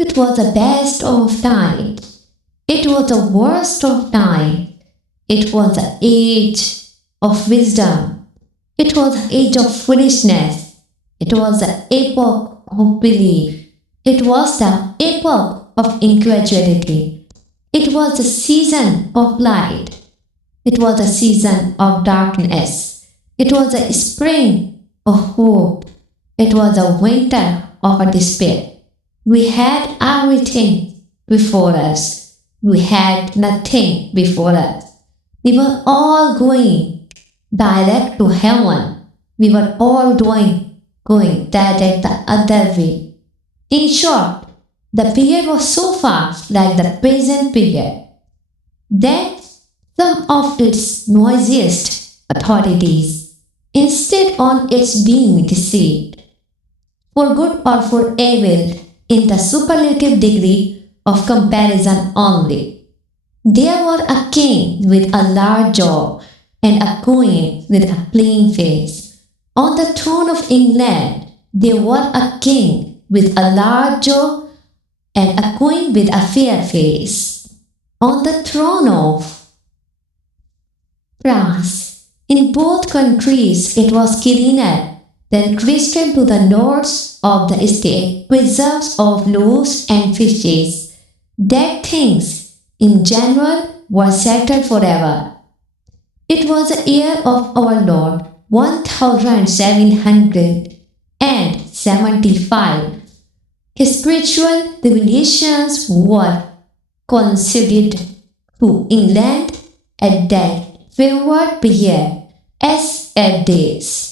It was the best of times. It was the worst of time. It was the age of wisdom. It was the age of foolishness. It was the epoch of belief. It was the epoch of incredulity. It was the season of light. It was the season of darkness. It was the spring of hope. It was the winter of a despair. We had everything before us. We had nothing before us. We were all going direct to heaven. We were all going direct the other way. In short, the period was so fast like the present period that some of its noisiest authorities insist on its being deceived, for good or for evil, in the superlative degree of comparison only. There was a king with a large jaw and a queen with a plain face. On the throne of England, there was a king with a large jaw and a queen with a fair face. On the throne of France, in both countries, it was cleaner than crystal to the north of the state, preserves of loaves and fishes. That things in general were settled forever. It was the year of our Lord 1775. His spiritual revelations were conceded to England at that forward period as at this.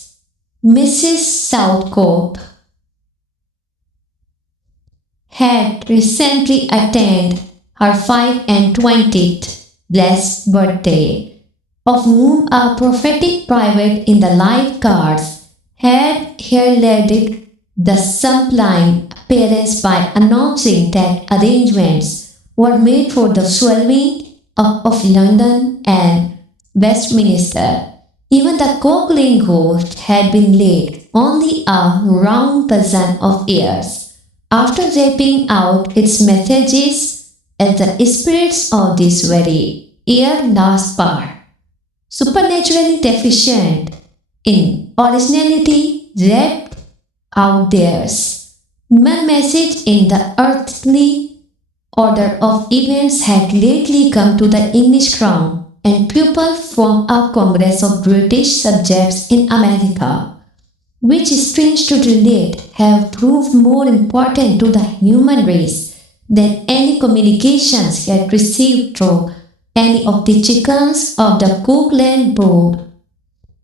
Mrs. Southcote had recently attained her 25th blessed birthday, of whom a prophetic private in the Life Guards had heralded the sublime appearance by announcing that arrangements were made for the swallowing up of London and Westminster. Even the Cockling ghost had been laid only a round dozen of years after rapping out its messages as the spirits of this very year last part, supernaturally deficient in originality, rapped out theirs. One message in the earthly order of events had lately come to the English crown, and people from a Congress of British subjects in America, which, strange to relate, have proved more important to the human race than any communications he had received through any of the chickens of the Cookland brood.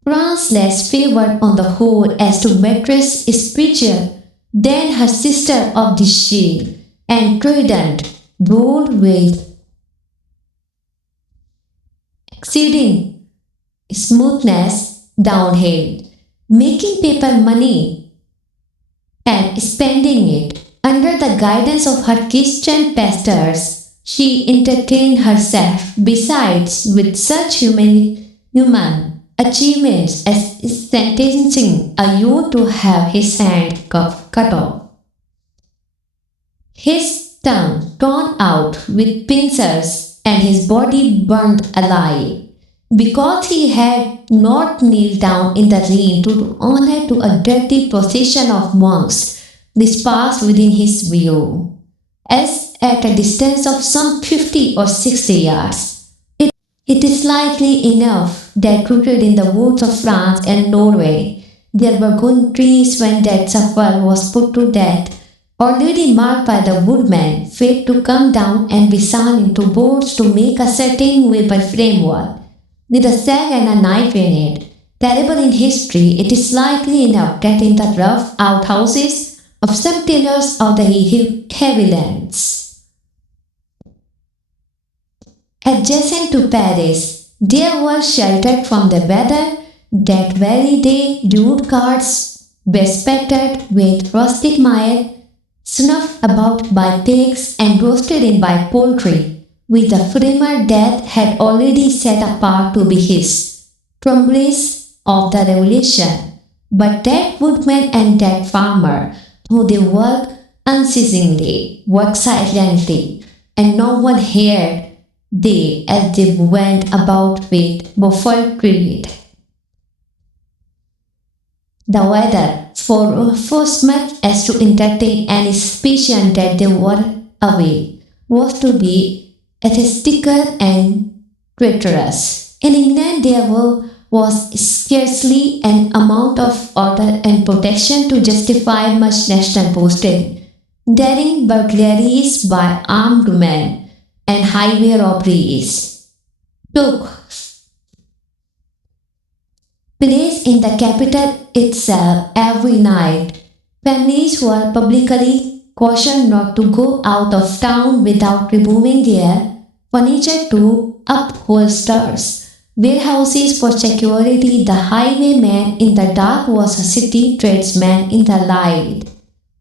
France less favored on the whole as to Beatrice spiritual than her sister of the shield, and Trident ruled with exceeding smoothness downhill, making paper money and spending it. Under the guidance of her Christian pastors, she entertained herself besides with such human achievements as sentencing a youth to have his hand cut off, his tongue torn out with pincers, and his body burned alive, because he had not kneeled down in the rain to do honor to a dirty procession of monks which passed within his view, as at a distance of some 50 or 60 yards. It is likely enough that rooted in the woods of France and Norway, there were going trees when that supper was put to death, already marked by the woodman, fate to come down and be sawn into boards to make a certain weapon framework, with a sack and a knife in it. Terrible in history, it is likely enough that in the rough outhouses of some tillers of the Heavylands, adjacent to Paris, there were sheltered from the weather that very day rude carts bespattered with rustic mire, snuffed about by pigs and roasted in by poultry, which the framer death had already set apart to be his trumperies of the Revolution. But that woodman and that farmer, though they work unceasingly, worked silently, and no one heard they as they went about with muffled tread. The weather, for as much as to entertain any suspicion that they were away, was to be atheistical and treacherous. In England was scarcely an amount of order and protection to justify much national boasting. Daring burglaries by armed men and highway robberies took place in the capital itself every night. Families were publicly cautioned not to go out of town without removing their furniture to upholsters. Warehouses for security, the highwayman in the dark was a city tradesman in the light.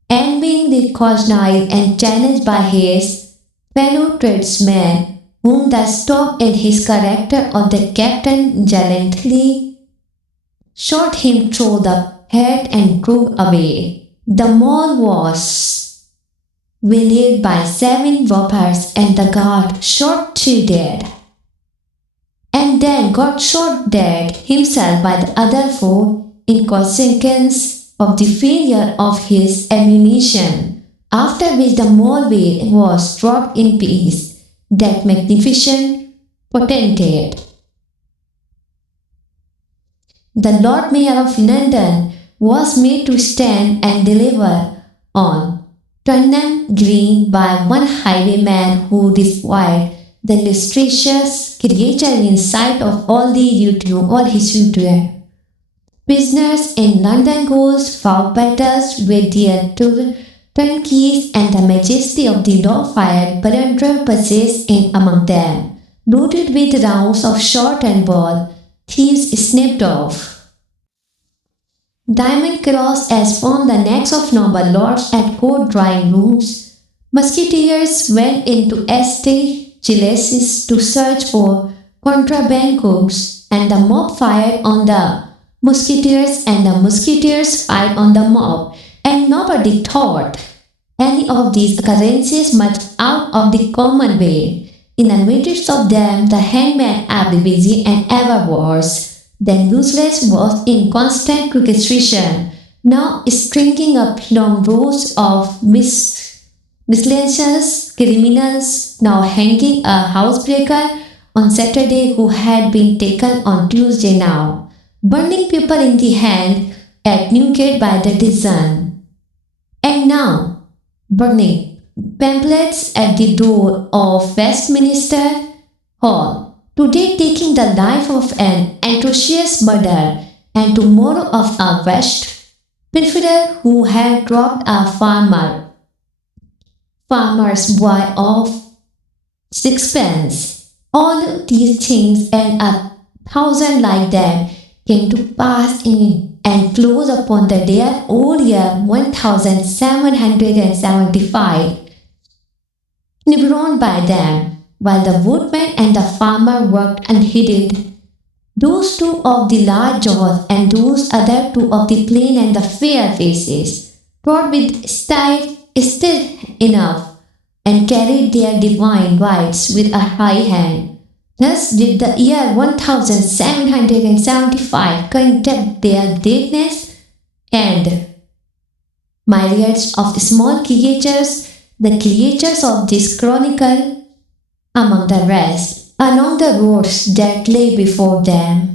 Envying the cognized and challenged by his fellow tradesmen, whom the stock in his character of the captain gallantly shot him through the head and drove away. The mall was waylaid by 7 robbers and the guard shot 2 dead, and then got shot dead himself by the other 4 in consequence of the failure of his ammunition, after which the mall was dropped in peace. That magnificent potentate, the Lord Mayor of London, was made to stand and deliver on Tottenham Green by one highwayman who destroyed the illustrious creature in sight of all his children. Prisoners in London ghosts fought battles with their turnkeys, and the majesty of the law fired blunderbusses in among them, loaded with rounds of shot and ball. Thieves snipped off diamond cross as from the necks of noble lords at court drawing rooms. Musketeers went into estate jails to search for contraband goods, and the mob fired on the musketeers, and the musketeers fired on the mob, and nobody thought any of these occurrences much out of the common way. In the midst of them, the hangman, ever busy and ever worse than useless, was in constant requisition, now stringing up long rows of miscellaneous criminals, now hanging a housebreaker on Saturday who had been taken on Tuesday, now burning people in the hand at Newgate by the dozen, and now burning pamphlets at the door of Westminster Hall, today taking the life of an atrocious murderer, and tomorrow of a West perfider who had robbed a farmer's boy of sixpence. All these things and 1,000 like them came to pass in and close upon the dear old year 1775, environed by them, while the woodman and the farmer worked unheeded. Those 2 of the large jaws and those other 2 of the plain and the fair faces, trod with style still enough, and carried their divine rights with a high hand. Thus did the year 1775 conduct their greatness and myriads of small creatures, the creatures of this chronicle, among the rest, along the roads that lay before them.